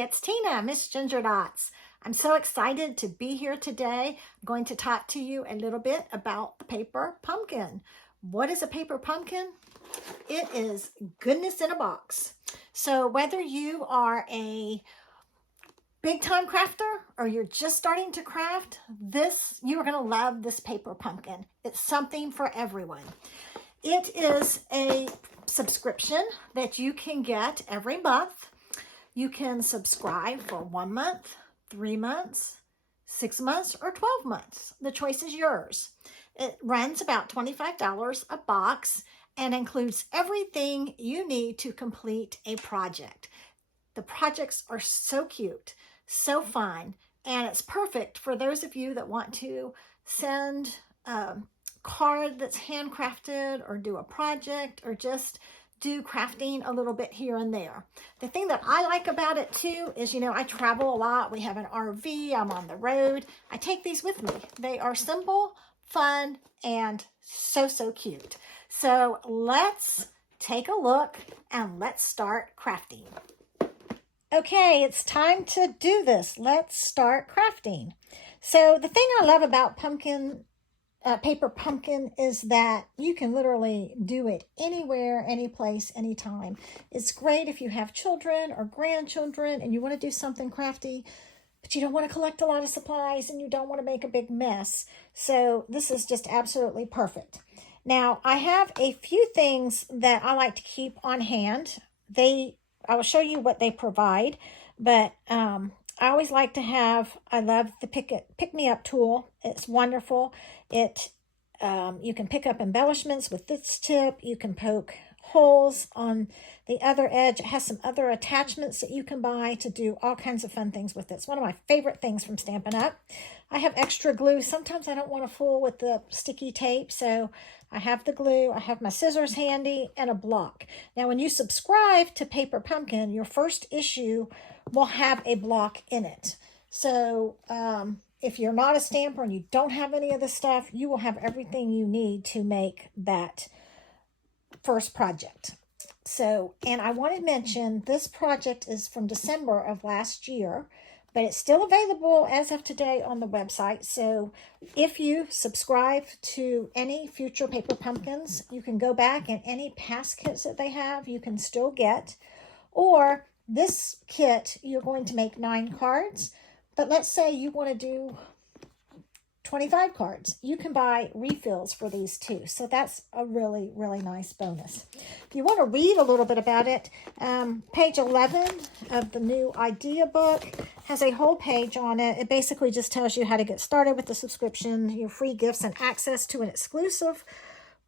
It's Tina, Miss Ginger Dots. I'm so excited to be here today. I'm going to talk to you a little bit about the paper pumpkin. What is a paper pumpkin? It is goodness in a box. So whether you are a big time crafter or you're just starting to craft, you are going to love this paper pumpkin. It's something for everyone. It is a subscription that you can get every month. You can subscribe for 1 month, 3 months, 6 months, or 12 months. The choice is yours. It runs about $25 a box and includes everything you need to complete a project. The projects are so cute, so fun, and it's perfect for those of you that want to send a card that's handcrafted or do a project or just do crafting a little bit here and there. The thing that I like about it too is, I travel a lot. We have an RV. I'm on the road. I take these with me. They are simple, fun, and so cute. So let's take a look and let's start crafting. Okay, it's time to do this. Let's start crafting. So the thing I love about paper pumpkin is that you can literally do it anywhere, any place, anytime. It's great if you have children or grandchildren and you want to do something crafty, but you don't want to collect a lot of supplies and you don't want to make a big mess. So this is just absolutely perfect. Now, I have a few things that I like to keep on hand. I will show you what they provide, but I always like to have, I love the Pick Me Up tool. It's wonderful. You can pick up embellishments with this tip. You can poke holes on the other edge. It has some other attachments that you can buy to do all kinds of fun things with it. It's one of my favorite things from Stampin' Up. I have extra glue. Sometimes I don't want to fool with the sticky tape, so I have the glue. I have my scissors handy and a block. Now, when you subscribe to Paper Pumpkin, your first issue will have a block in it. So if you're not a stamper and you don't have any of this stuff, you will have everything you need to make that first project. So, and I want to mention this project is from December of last year, but it's still available as of today on the website. So if you subscribe to any future Paper Pumpkins, you can go back and any past kits that they have, you can still get. Or this kit, you're going to make 9 cards. But let's say you want to do 25 cards. You can buy refills for these too. So that's a really nice bonus. If you want to read a little bit about it, page 11 of the new idea book has a whole page on it. It basically just tells you how to get started with the subscription, your free gifts, and access to an exclusive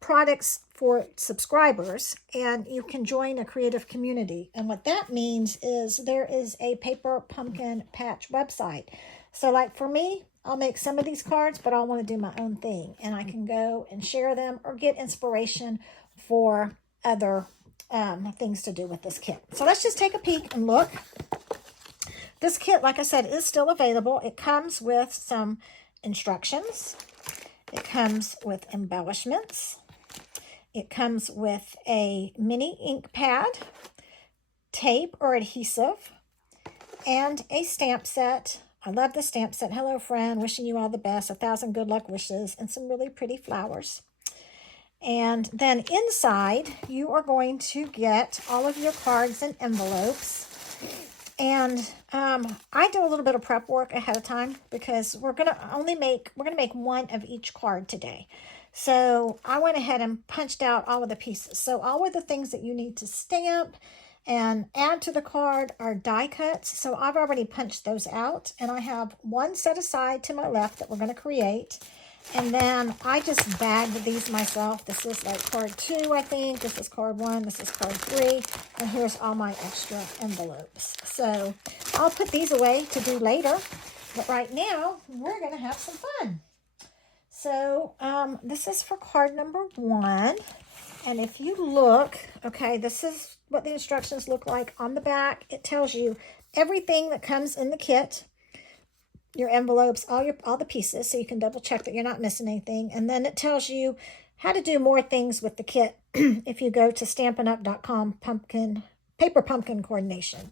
products for subscribers, and you can join a creative community. And what that means is there is a Paper Pumpkin Patch website. So like for me, I'll make some of these cards, but I want to do my own thing, and I can go and share them or get inspiration for other things to do with this kit. So let's just take a peek and look. This kit, like I said, is still available. It comes with some instructions. It comes with embellishments. It comes with a mini ink pad, tape or adhesive, and a stamp set. I love the stamp set. Hello, friend. Wishing you all the best. 1,000 good luck wishes and some really pretty flowers. And then inside, you are going to get all of your cards and envelopes. And I do a little bit of prep work ahead of time because we're gonna make one of each card today. So I went ahead and punched out all of the pieces. So all of the things that you need to stamp and add to the card are die cuts. So I've already punched those out, and I have one set aside to my left that we're going to create. And then I just bagged these myself. This is like card 2, I think. This is card 1. This is card 3. And here's all my extra envelopes. So I'll put these away to do later. But right now, we're going to have some fun. So this is for card number 1. And if you look, okay, this is what the instructions look like on the back. It tells you everything that comes in the kit. Your envelopes, all the pieces, so you can double check that you're not missing anything. And then it tells you how to do more things with the kit if you go to Stampinup.com Paper Pumpkin Coordination.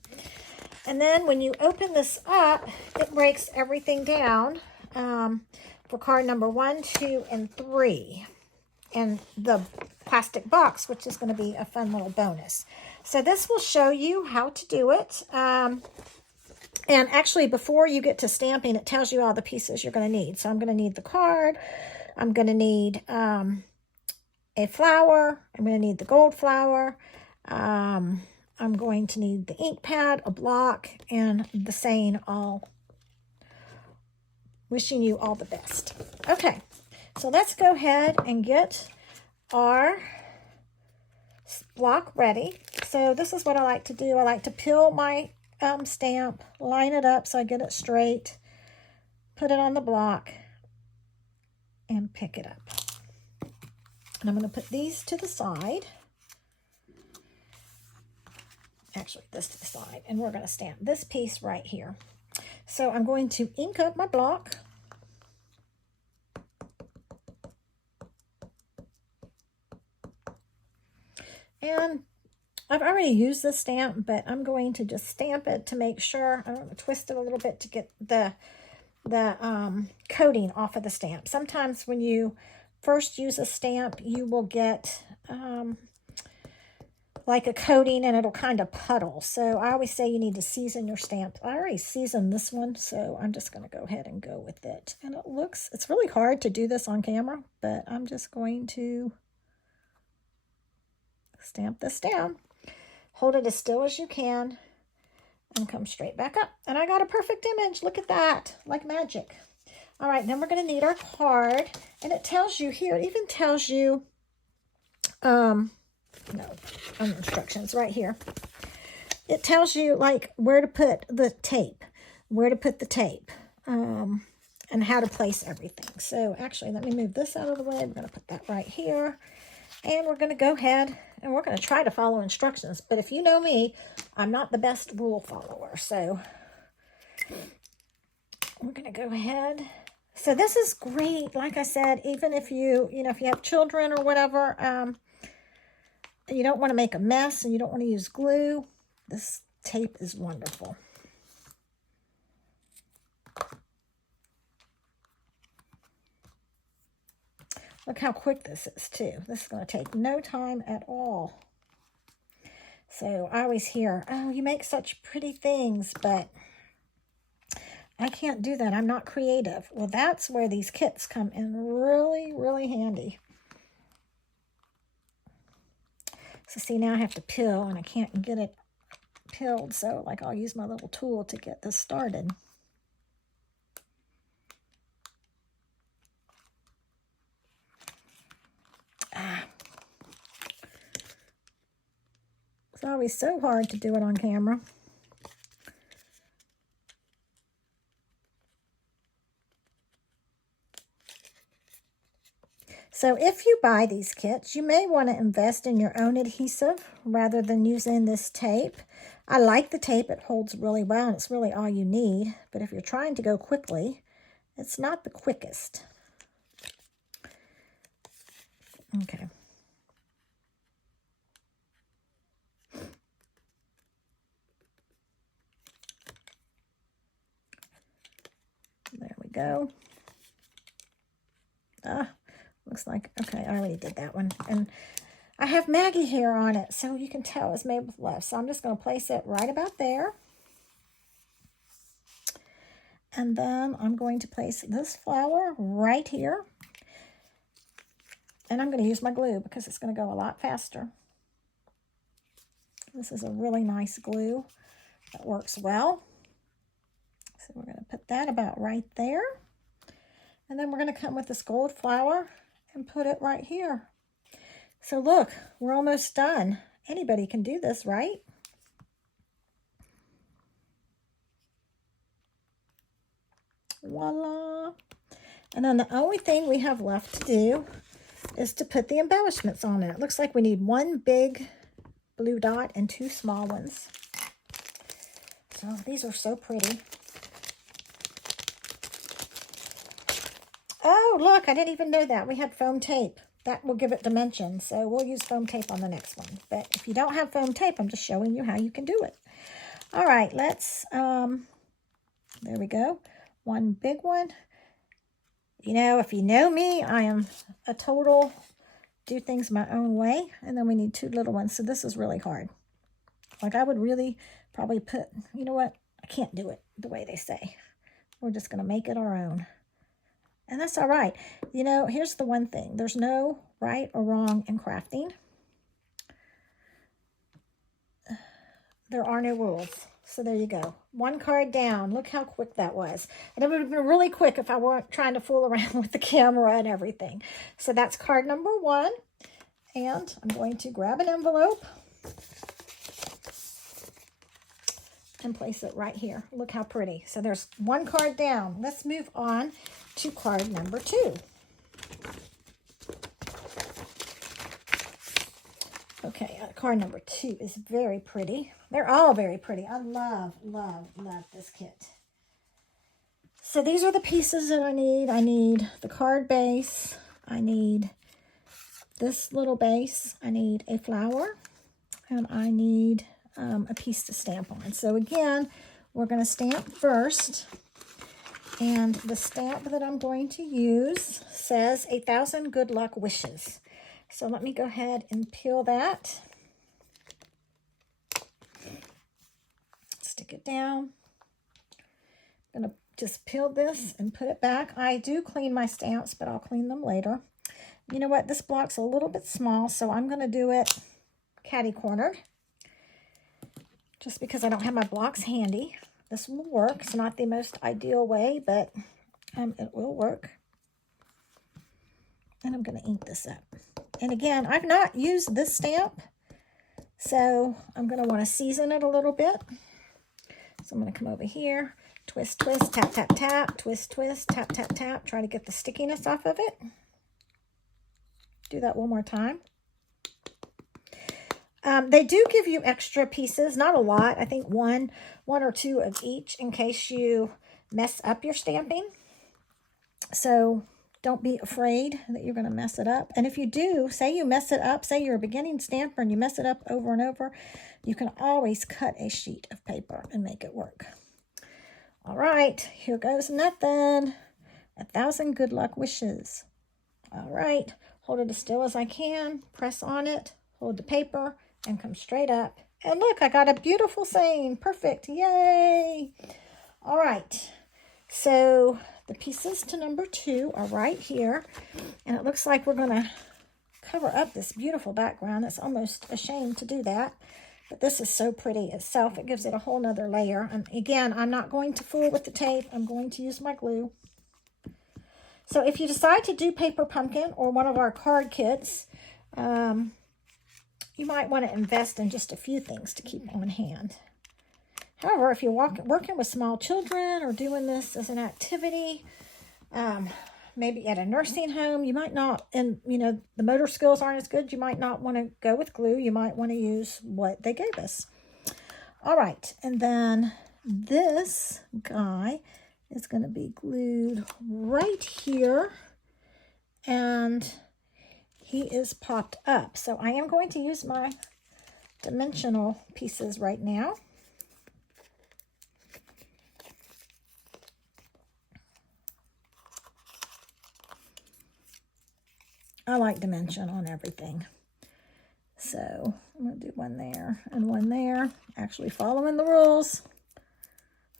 And then when you open this up, it breaks everything down for card number 1, 2, and 3. And the plastic box, which is going to be a fun little bonus. So this will show you how to do it. And actually, before you get to stamping, it tells you all the pieces you're going to need. So I'm going to need the card. I'm going to need a flower. I'm going to need the gold flower. I'm going to need the ink pad, a block, and the saying all. Wishing you all the best. Okay, so let's go ahead and get our block ready. So this is what I like to do. I like to peel my stamp, line it up so I get it straight, put it on the block, and pick it up. And I'm going to put these to the side. Actually, this to the side. And we're going to stamp this piece right here. So I'm going to ink up my block. And I've already used this stamp, but I'm going to just stamp it to make sure. I'm going to twist it a little bit to get the coating off of the stamp. Sometimes when you first use a stamp, you will get like a coating and it'll kind of puddle. So I always say you need to season your stamp. I already seasoned this one, so I'm just going to go ahead and go with it. And it's really hard to do this on camera, but I'm just going to stamp this down. Hold it as still as you can and come straight back up. And I got a perfect image. Look at that, like magic. All right, then we're going to need our card. And it tells you here, it even tells you, instructions right here. It tells you like where to put the tape, and how to place everything. So actually, let me move this out of the way. We're going to put that right here. And we're going to go ahead and we're going to try to follow instructions. But if you know me, I'm not the best rule follower. So we're going to go ahead. So this is great. Like I said, even if if you have children or whatever, you don't want to make a mess and you don't want to use glue, this tape is wonderful. Look how quick this is too. This is going to take no time at all. So I always hear, oh, you make such pretty things, but I can't do that. I'm not creative. Well, that's where these kits come in really, really handy. So see, now I have to peel and I can't get it peeled. So like I'll use my little tool to get this started. It's always so hard to do it on camera. So if you buy these kits, you may want to invest in your own adhesive rather than using this tape. I like the tape. It holds really well, and it's really all you need. But if you're trying to go quickly, it's not the quickest. Okay. There we go. Looks like, okay, I already did that one. And I have Maggie here on it, so you can tell it's made with love. So I'm just going to place it right about there. And then I'm going to place this flower right here. And I'm going to use my glue because it's going to go a lot faster. This is a really nice glue that works well. So we're going to put that about right there. And then we're going to come with this gold flower and put it right here. So look, we're almost done. Anybody can do this, right? Voila. And then the only thing we have left to do is to put the embellishments on it. It looks like we need one big blue dot and two small ones. So these are so pretty. Oh, look, I didn't even know that. We had foam tape. That will give it dimension. So we'll use foam tape on the next one. But if you don't have foam tape, I'm just showing you how you can do it. All right, let's, there we go. One big one. You know, if you know me, I am a total do things my own way. And then we need 2 little ones. So this is really hard. Like I would really probably put, you know what? I can't do it the way they say. We're just going to make it our own. And that's all right. You know, here's the one thing. There's no right or wrong in crafting. There are no rules. So there you go. 1 card down. Look how quick that was. And it would have been really quick if I weren't trying to fool around with the camera and everything. So that's card number 1. And I'm going to grab an envelope and place it right here. Look how pretty. So there's 1 card down. Let's move on to card number 2. Okay, card number 2 is very pretty. They're all very pretty. I love, love, love this kit. So these are the pieces that I need. I need the card base. I need this little base. I need a flower. And I need a piece to stamp on. So again, we're going to stamp first. And the stamp that I'm going to use says 1,000 good luck wishes. So let me go ahead and peel that. Stick it down. I'm going to just peel this and put it back. I do clean my stamps, but I'll clean them later. You know what? This block's a little bit small, so I'm going to do it catty-cornered. Just because I don't have my blocks handy. This will work. It's not the most ideal way, but it will work. And I'm going to ink this up. And again, I've not used this stamp, so I'm going to want to season it a little bit. So I'm going to come over here, twist, twist, tap, tap, tap, twist, twist, tap, tap, tap. Try to get the stickiness off of it. Do that one more time. They do give you extra pieces, not a lot. I think one or 2 of each in case you mess up your stamping. So don't be afraid that you're going to mess it up. And if you do, say you mess it up, say you're a beginning stamper and you mess it up over and over, you can always cut a sheet of paper and make it work. All right, here goes nothing. 1,000 good luck wishes. All right, hold it as still as I can, press on it, hold the paper, and come straight up. And look, I got a beautiful saying. Perfect, yay. All right, so the pieces to number 2 are right here. And it looks like we're going to cover up this beautiful background. It's almost a shame to do that. But this is so pretty itself. It gives it a whole nother layer. And again, I'm not going to fool with the tape. I'm going to use my glue. So if you decide to do Paper Pumpkin or one of our card kits, you might want to invest in just a few things to keep on hand. However, if you're working with small children or doing this as an activity, maybe at a nursing home, you might not, and you know, the motor skills aren't as good, you might not want to go with glue. You might want to use what they gave us. All right, and then this guy is going to be glued right here, and he is popped up. So I am going to use my dimensional pieces right now. I like dimension on everything. So I'm going to do one there and one there. Actually following the rules.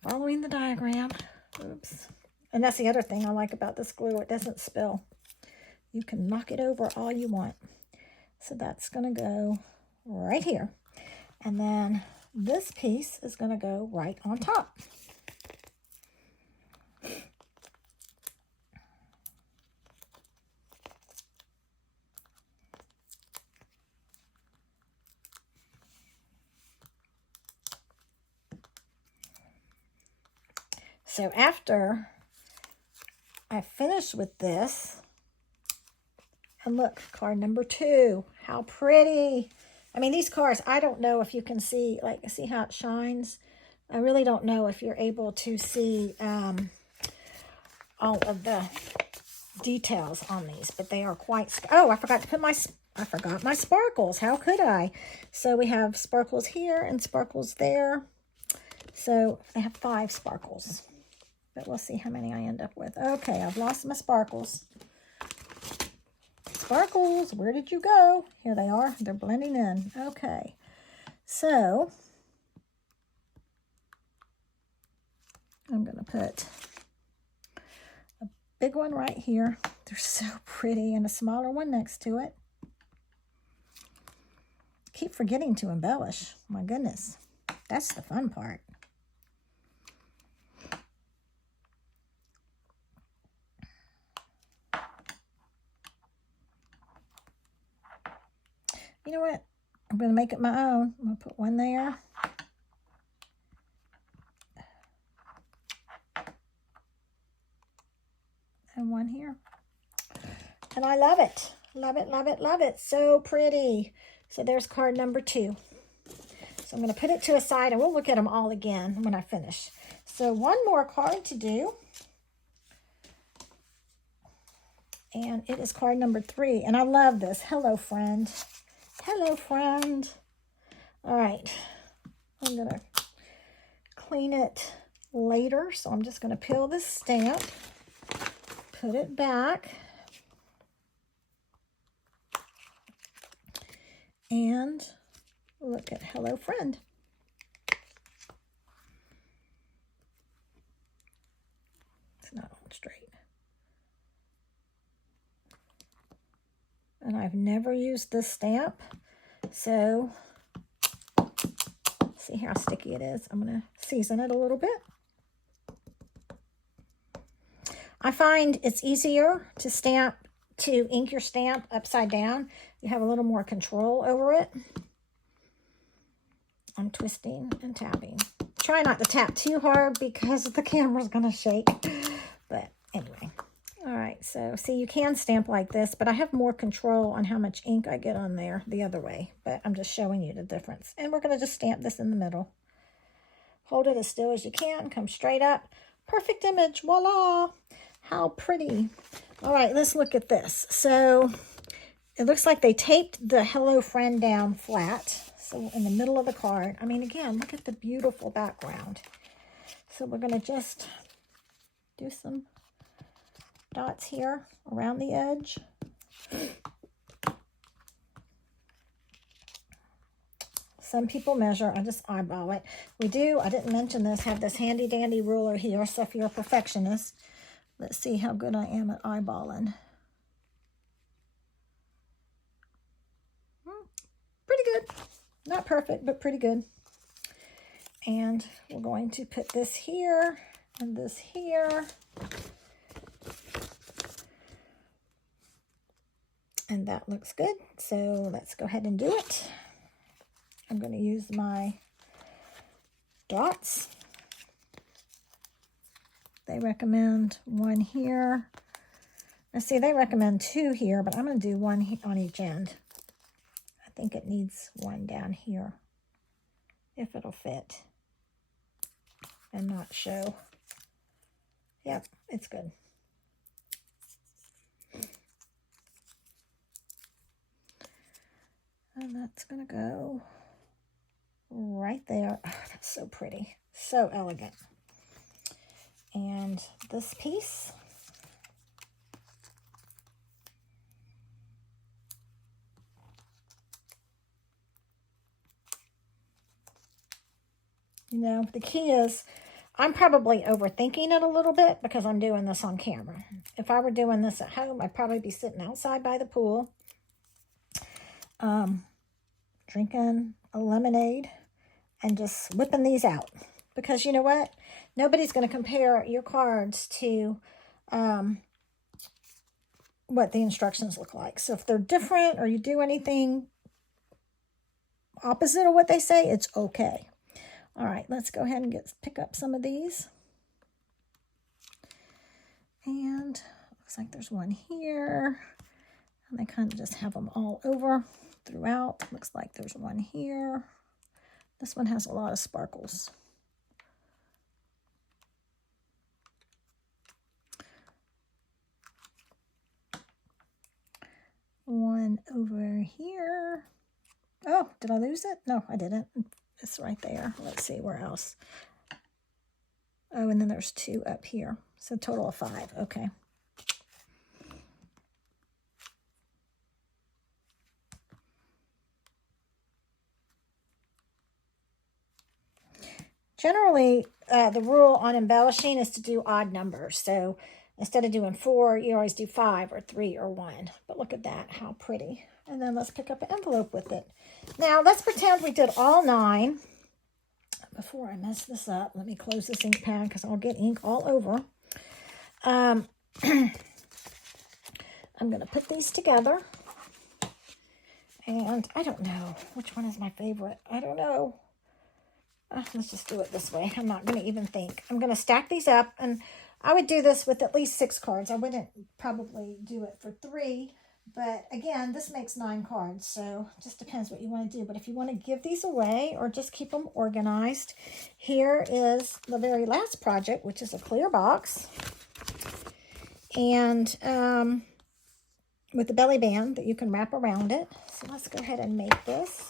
Following the diagram. Oops. And that's the other thing I like about this glue. It doesn't spill. You can knock it over all you want. So that's going to go right here. And then this piece is going to go right on top. So after I finish with this, and look, card number 2, how pretty. I mean, these cards, I don't know if you can see, like, see how it shines? I really don't know if you're able to see all of the details on these, but they are quite, oh, I forgot my sparkles. How could I? So we have sparkles here and sparkles there. So I have 5 sparkles, but we'll see how many I end up with. Okay, I've lost my sparkles. Sparkles, where did you go? Here they are. They're blending in. Okay, so I'm going to put a big one right here. They're so pretty, and a smaller one next to it. Keep forgetting to embellish. My goodness, that's the fun part. You know what? I'm going to make it my own. I'm going to put one there. And one here. And I love it. Love it, love it, love it. So pretty. So there's card number 2. So I'm going to put it to a side, and we'll look at them all again when I finish. So one more card to do. And it is card number 3. And I love this. Hello, friend. Hello, friend. All right. I'm going to clean it later. So I'm just going to peel this stamp, put it back, and look at Hello, Friend. It's not on straight. And I've never used this stamp, so see how sticky it is. I'm going to season it a little bit. I find it's easier to ink your stamp upside down. You have a little more control over it. I'm twisting and tapping. Try not to tap too hard because the camera's going to shake. But anyway. All right, so see, you can stamp like this, but I have more control on how much ink I get on there the other way. But I'm just showing you the difference. And we're going to just stamp this in the middle. Hold it as still as you can. Come straight up. Perfect image. Voila! How pretty. All right, let's look at this. So it looks like they taped the Hello Friend down flat. So in the middle of the card. I mean, again, look at the beautiful background. So we're going to just do some dots here around the edge. Some people measure. I just eyeball it. We do, I didn't mention this, have this handy dandy ruler here. So if you're a perfectionist, let's see how good I am at eyeballing. Pretty good. Not perfect, but pretty good. And we're going to put this here and this here. And that looks good. So let's go ahead and do it. I'm going to use my dots. They recommend one here. Now see, they recommend 2 here, but I'm going to do 1 on each end. I think it needs 1 down here, if it'll fit and not show. Yep, it's good. And that's going to go right there. Oh, that's so pretty. So elegant. And this piece. You know, the key is I'm probably overthinking it a little bit because I'm doing this on camera. If I were doing this at home, I'd probably be sitting outside by the pool, drinking a lemonade and just whipping these out. Because you know what? Nobody's going to compare your cards to what the instructions look like. So if they're different or you do anything opposite of what they say, it's okay. All right, let's go ahead and pick up some of these. And looks like there's one here. And I kind of just have them all over throughout. Looks like there's one here. This one has a lot of sparkles. One over here. Oh, did I lose it? No, I didn't. It's right there. Let's see where else. Oh, and then there's 2 up here. So total of 5. Okay. Generally, the rule on embellishing is to do odd numbers. So instead of doing 4, you always do 5 or 3 or 1. But look at that, how pretty. And then let's pick up an envelope with it. Now, let's pretend we did all 9. Before I mess this up, let me close this ink pad because I'll get ink all over. I'm going to put these together. And I don't know which one is my favorite. I don't know. Let's just do it this way. I'm not going to even think. I'm going to stack these up, and I would do this with at least 6 cards. I wouldn't probably do it for 3, but again, this makes 9 cards, so it just depends what you want to do. But if you want to give these away or just keep them organized, here is the very last project, which is a clear box, and with the belly band that you can wrap around it. So let's go ahead and make this.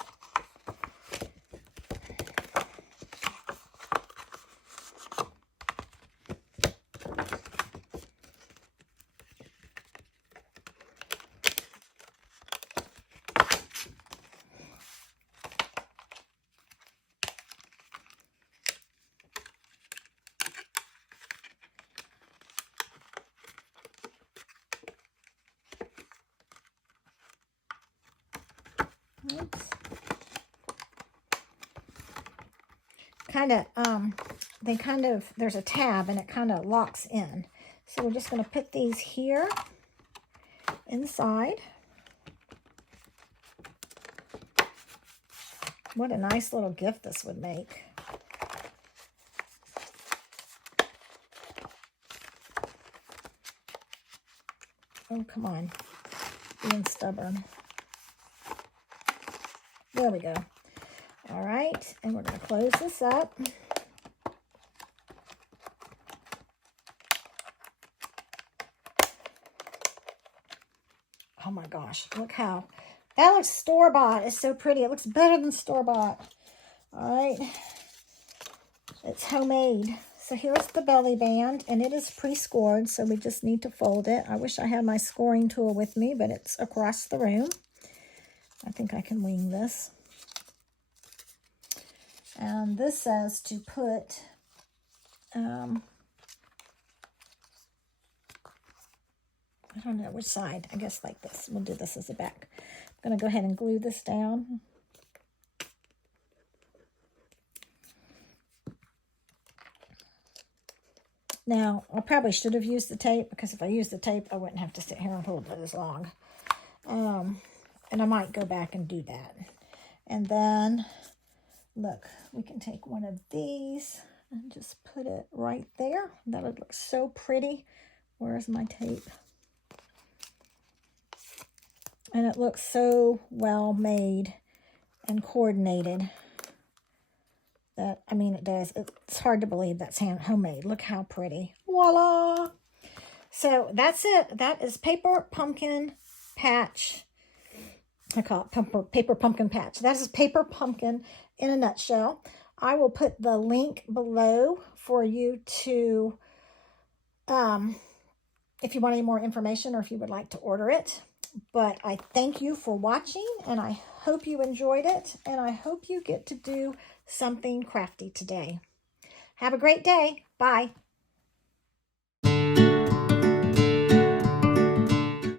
Oops. There's a tab and it kind of locks in. So we're just going to put these here inside. What a nice little gift this would make. Oh, come on. Being stubborn. There we go. All right, and we're going to close this up. Oh my gosh, look how, that looks store-bought. It's so pretty. It looks better than store-bought. All right, it's homemade. So here's the belly band, and it is pre-scored, so we just need to fold it. I wish I had my scoring tool with me, but it's across the room. I think I can wing this. And this says to put, I don't know which side. I guess like this. We'll do this as a back. I'm going to go ahead and glue this down. Now, I probably should have used the tape, because if I used the tape, I wouldn't have to sit here and hold it as long. And I might go back and do that. And then, look, we can take one of these and just put it right there. That would look so pretty. Where's my tape? And it looks so well made and coordinated. That, I mean, it does. It's hard to believe that's homemade. Look how pretty. Voila! So that's it. That is Paper Pumpkin Patch. I call it Paper Pumpkin Patch. That is Paper Pumpkin in a nutshell. I will put the link below for you to, if you want any more information or if you would like to order it. But I thank you for watching, and I hope you enjoyed it, and I hope you get to do something crafty today. Have a great day. Bye.